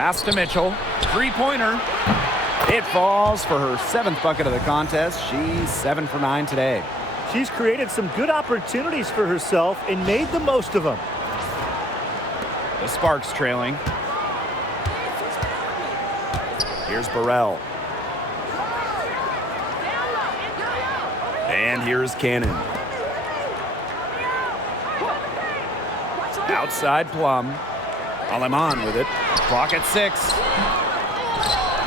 Pass to Mitchell. Three-pointer. It falls for her 7th bucket of the contest. She's 7 for 9 today. She's created some good opportunities for herself and made the most of them. The Sparks trailing. Here's Burrell. And here's Cannon. Outside Plum. Aleman with it. Clock at 6.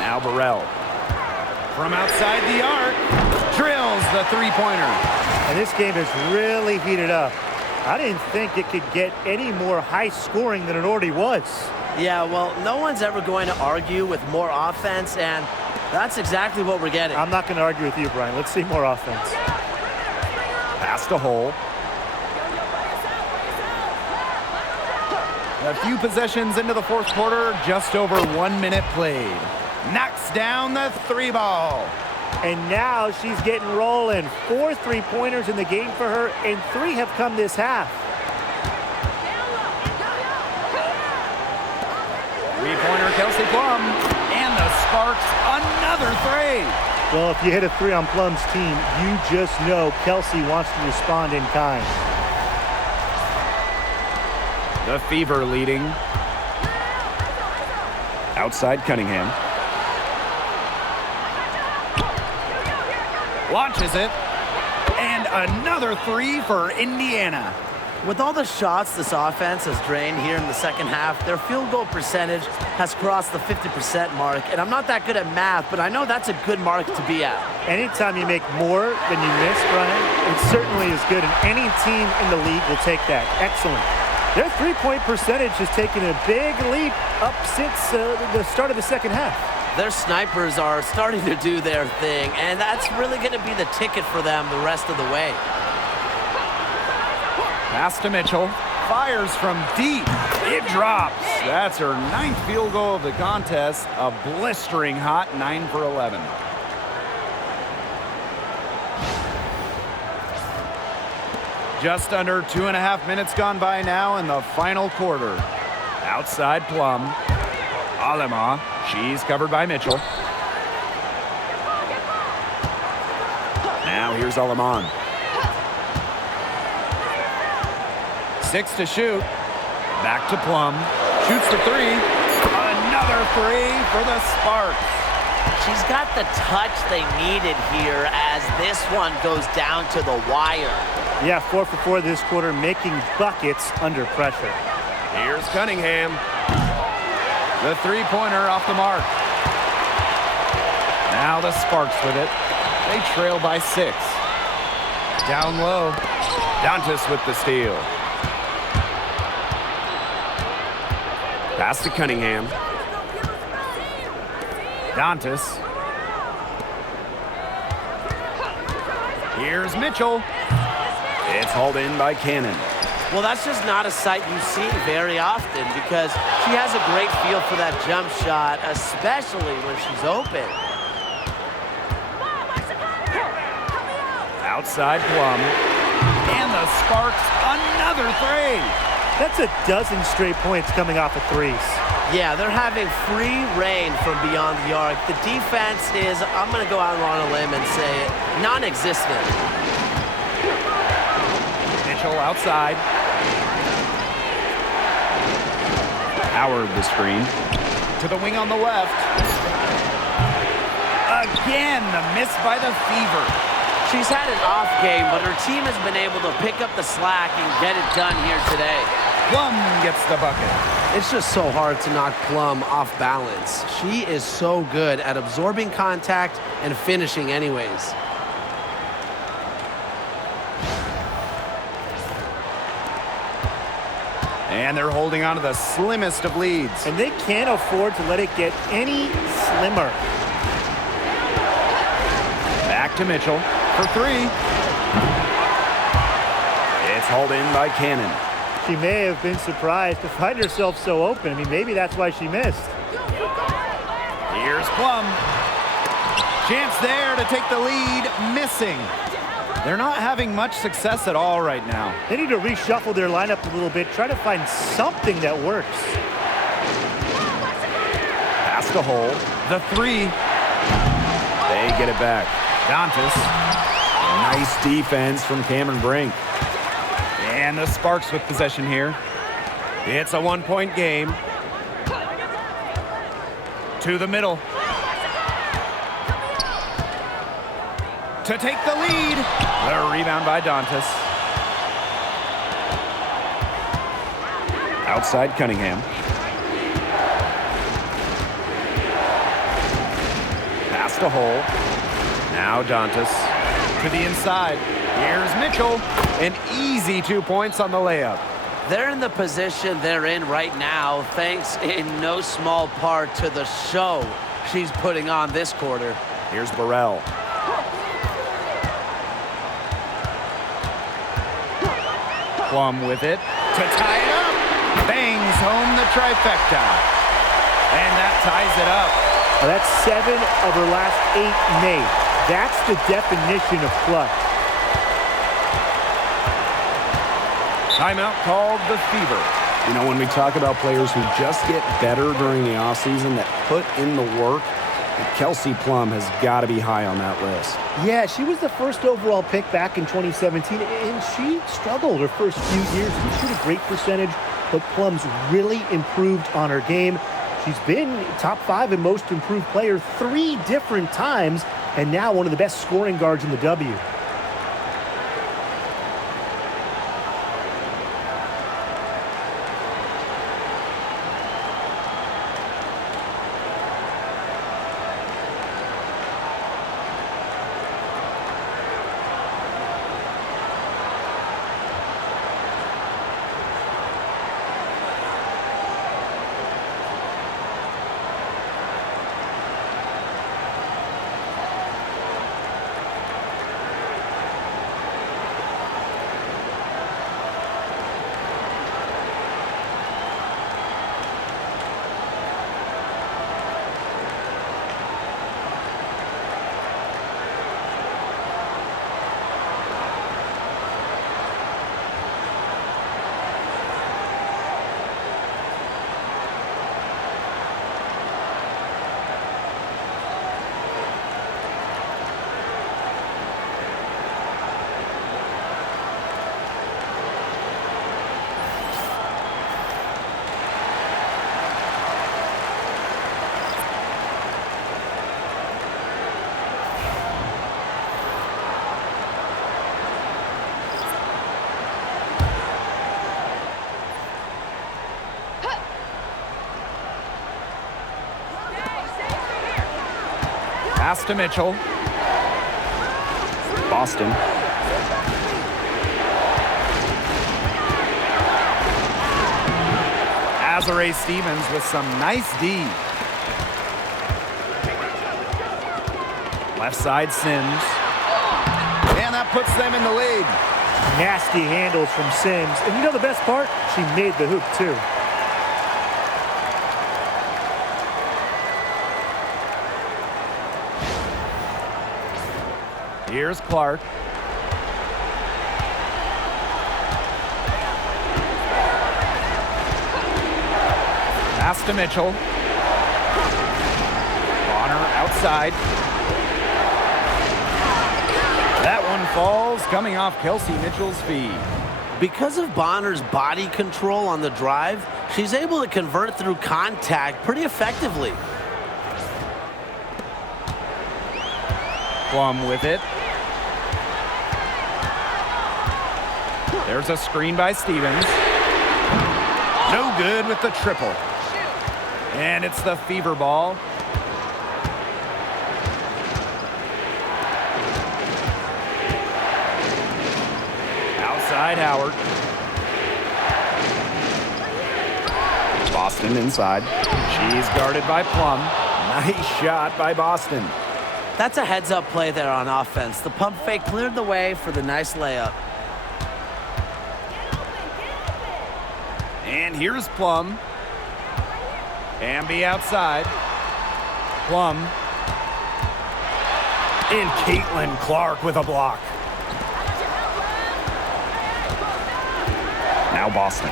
Now Burrell. From outside the arc. Drills the three-pointer. And this game has really heated up. I didn't think it could get any more high scoring than it already was. Yeah, well, no one's ever going to argue with more offense, and that's exactly what we're getting. I'm not going to argue with you, Brian. Let's see more offense. Pass to Hole. A few possessions into the 4th quarter, just over 1 minute played. Knocks down the 3-ball. And now she's getting rolling. 4 3-pointers in the game for her, and 3 have come this half. Three-pointer, Kelsey Plum. And the Sparks, another 3. Well, if you hit a 3 on Plum's team, you just know Kelsey wants to respond in kind. The Fever leading. Outside Cunningham. Launches it. And another 3 for Indiana. With all the shots this offense has drained here in the second half, their field goal percentage has crossed the 50% mark. And I'm not that good at math, but I know that's a good mark to be at. Anytime you make more than you miss, Brian, it certainly is good. And any team in the league will take that. Excellent. Their three-point percentage has taken a big leap up since the start of the second half. Their snipers are starting to do their thing, and that's really going to be the ticket for them the rest of the way. Pass to Mitchell. Fires from deep. It drops. That's her 9th field goal of the contest. A blistering hot 9 for 11. Just under 2.5 minutes gone by now in the final quarter. Outside Plum. Alema. She's covered by Mitchell. Now here's Aleman. 6 to shoot. Back to Plum. Shoots the 3. Another 3 for the Sparks. She's got the touch they needed here as this one goes down to the wire. Yeah, 4 for 4 this quarter, making buckets under pressure. Here's Cunningham. The three-pointer off the mark. Now the Sparks with it. They trail by 6. Down low. Dantas with the steal. Pass to Cunningham. Dantas. Here's Mitchell. It's hauled in by Cannon. Well, that's just not a sight you see very often because she has a great feel for that jump shot, especially when she's open. Outside Plum. And the Sparks, another 3. That's a dozen straight points coming off of 3s. Yeah, they're having free reign from beyond the arc. The defense is, I'm going to go out on a limb and say it, non-existent. Mitchell outside. Howard the screen. To the wing on the left. Again, the miss by the Fever. She's had an off game, but her team has been able to pick up the slack and get it done here today. Plum gets the bucket. It's just so hard to knock Plum off balance. She is so good at absorbing contact and finishing anyways. And they're holding on to the slimmest of leads. And they can't afford to let it get any slimmer. Back to Mitchell for 3. It's hauled in by Cannon. She may have been surprised to find herself so open. I mean, maybe that's why she missed. Here's Plum. Chance there to take the lead, missing. They're not having much success at all right now. They need to reshuffle their lineup a little bit, try to find something that works. Pass to Hole. The three. They get it back. Dantas. Nice defense from Cameron Brink. And the Sparks with possession here. It's a one-point game. To the middle. To take the lead. The rebound by Dantas. Outside Cunningham. Pass to Hole. Now Dantas. To the inside. Here's Mitchell. An easy 2 points on the layup. They're in the position they're in right now, thanks in no small part to the show she's putting on this quarter. Here's Burrell. Plum with it to tie it up. Bangs home the trifecta. And that ties it up. Well, that's 7 of her last 8 made. That's the definition of clutch. Timeout called the Fever. You know, when we talk about players who just get better during the offseason, that put in the work, Kelsey Plum has got to be high on that list. Yeah, she was the first overall pick back in 2017, and she struggled her first few years. She shoot a great percentage, but Plum's really improved on her game. She's been top 5 in most improved player 3 different times, and now one of the best scoring guards in the W. Pass to Mitchell. Boston. Azare Stevens with some nice D. Left side Sims. And that puts them in the lead. Nasty handles from Sims. And you know the best part? She made the hoop, too. Here's Clark. Pass to Mitchell. Bonner outside. That one falls, coming off Kelsey Mitchell's feed. Because of Bonner's body control on the drive, she's able to convert through contact pretty effectively. Plum with it. There's a screen by Stevens. No good with the triple. And it's the Fever ball. Outside Howard. Boston inside. She's guarded by Plum. Nice shot by Boston. That's a heads-up play there on offense. The pump fake cleared the way for the nice layup. And here's Plum. Amby outside. Plum. And Caitlin Clark with a block. Now Boston.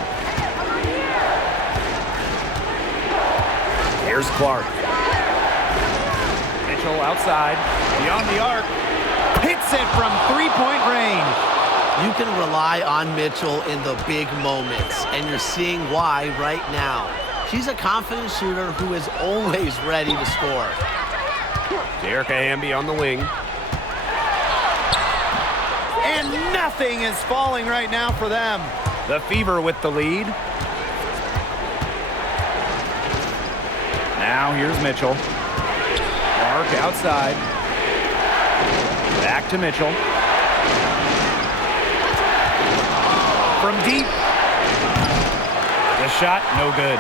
Here's Clark. Mitchell outside, beyond the arc, hits it from three-point range. You can rely on Mitchell in the big moments, and you're seeing why right now. She's a confident shooter who is always ready to score. I WNBA on the wing. And nothing is falling right now for them. The Fever with the lead. Now here's Mitchell. Mark outside. Back to Mitchell. From deep. The shot, no good.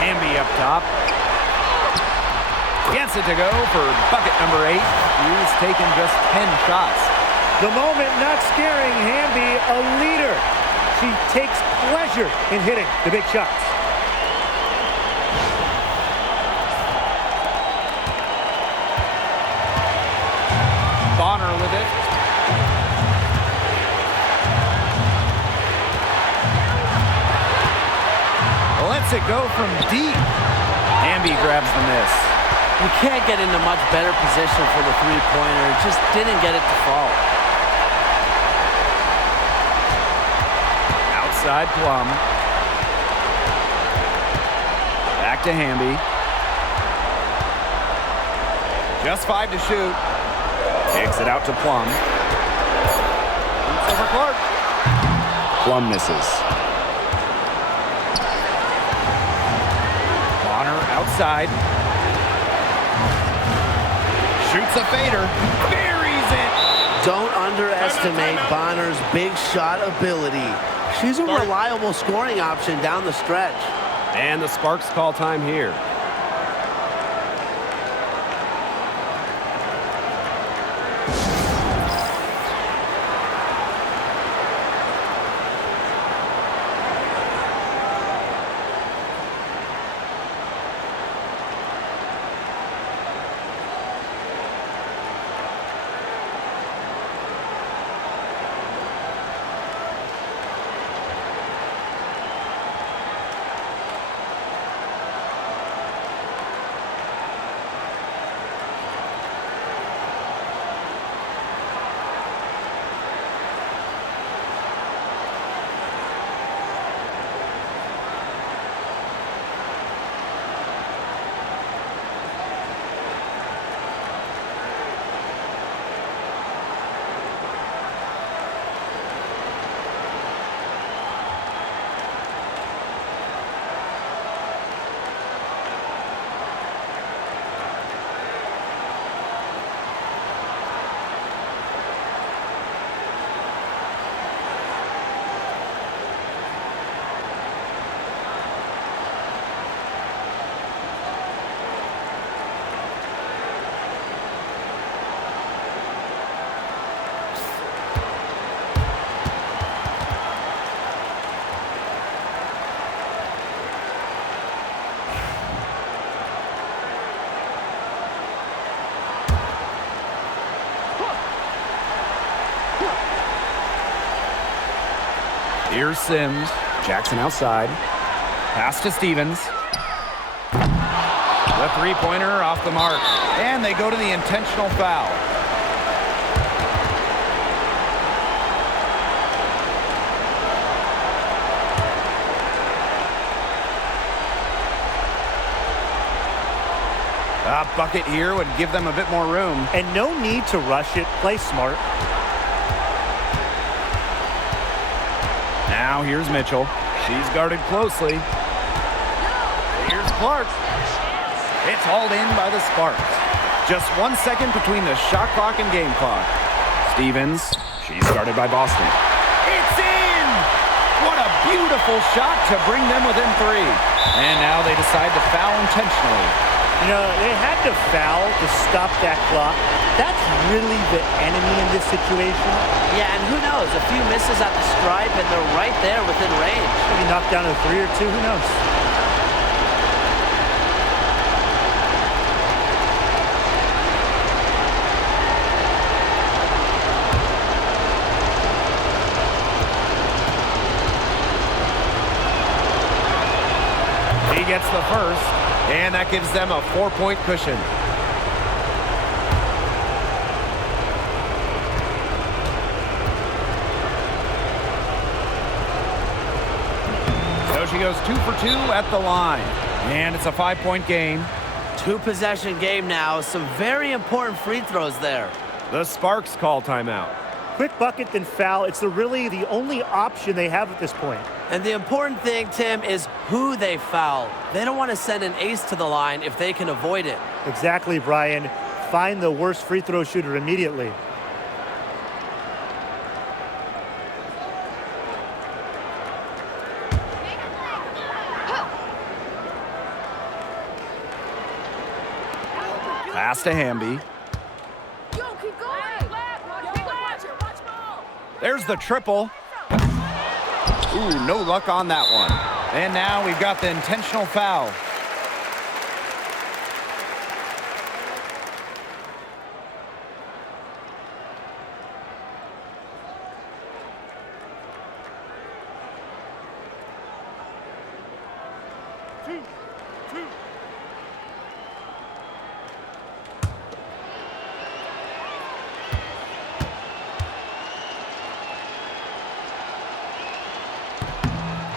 Hamby up top. Gets it to go for bucket number 8. He's taken just 10 shots. The moment not scaring Hamby, a leader. She takes pleasure in hitting the big shots. Bonner with it. Lets it go from deep. Hamby grabs the miss. You can't get into much better position for the three-pointer. Just didn't get it to fall. Outside Plum. Back to Hamby. Just 5 to shoot. Kicks it out to Plum. Shoots over Clark. Plum misses. Bonner outside. Shoots a fader. Buries it. Don't underestimate Bonner's big shot ability. She's a reliable scoring option down the stretch. And the Sparks call time here. Here's Sims. Jackson outside. Pass to Stevens. The three-pointer off the mark. And they go to the intentional foul. A bucket here would give them a bit more room. And no need to rush it. Play smart. Now here's Mitchell. She's guarded closely. Here's Clark. It's hauled in by the Sparks. Just 1 second between the shot clock and game clock. Stevens. She's guarded by Boston. It's in! What a beautiful shot to bring them within 3. And now they decide to foul intentionally. You know, they had to foul to stop that clock. That's really the enemy in this situation. Yeah, and who knows? A few misses at the stripe, and they're right there within range. Maybe knock down a 3 or 2, who knows? He gets the first. And that gives them a 4-point cushion. So she goes 2 for 2 at the line. And it's a 5-point game. 2-possession game now. Some very important free throws there. The Sparks call timeout. Quick bucket, then foul. It's really the only option they have at this point. And the important thing, Tim, is who they foul. They don't want to send an ace to the line if they can avoid it. Exactly, Brian. Find the worst free throw shooter immediately. Pass to Hamby. There's the triple. Ooh, no luck on that one. And now we've got the intentional foul.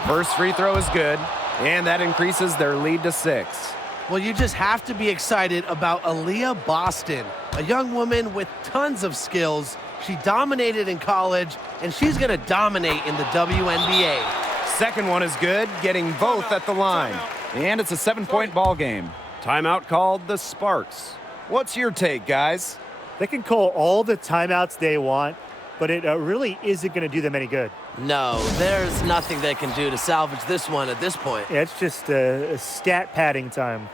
First free throw is good, and that increases their lead to 6. Well, you just have to be excited about Aaliyah Boston, a young woman with tons of skills. She dominated in college, and she's going to dominate in the WNBA. Second one is good, getting both at the line. And it's a 7-point ball game. Timeout called the Sparks. What's your take, guys? They can call all the timeouts they want, but it really isn't going to do them any good. No, there's nothing they can do to salvage this one at this point. Yeah, it's just a stat padding time.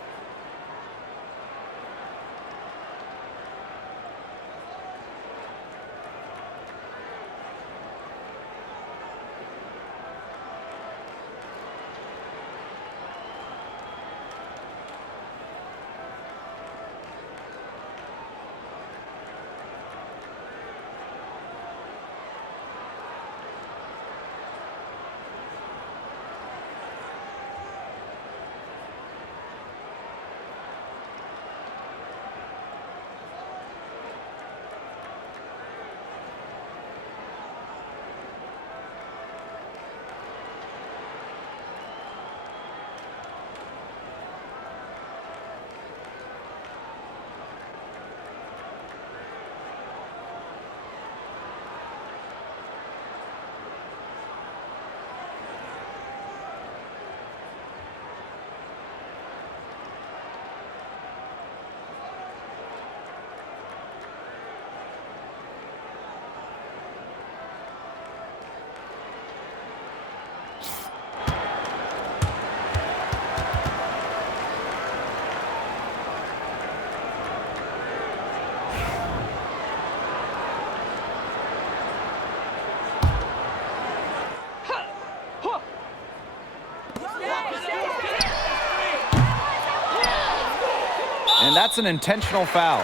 And that's an intentional foul.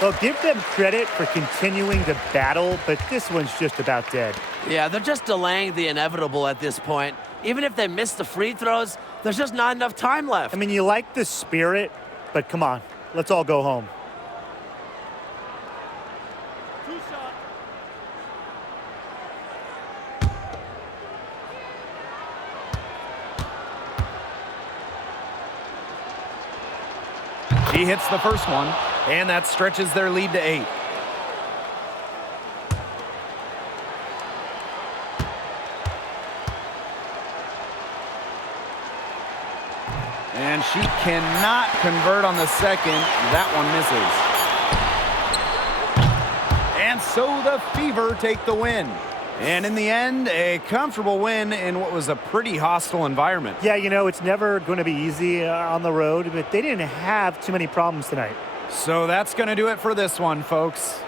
Well, give them credit for continuing to battle, but this one's just about dead. Yeah, they're just delaying the inevitable at this point. Even if they miss the free throws, there's just not enough time left. I mean, you like the spirit, but come on, let's all go home. He hits the first one, and that stretches their lead to 8. And she cannot convert on the second. That one misses. And so the Fever take the win. And in the end, a comfortable win in what was a pretty hostile environment. Yeah, you know, it's never going to be easy on the road, but they didn't have too many problems tonight. So that's going to do it for this one, folks.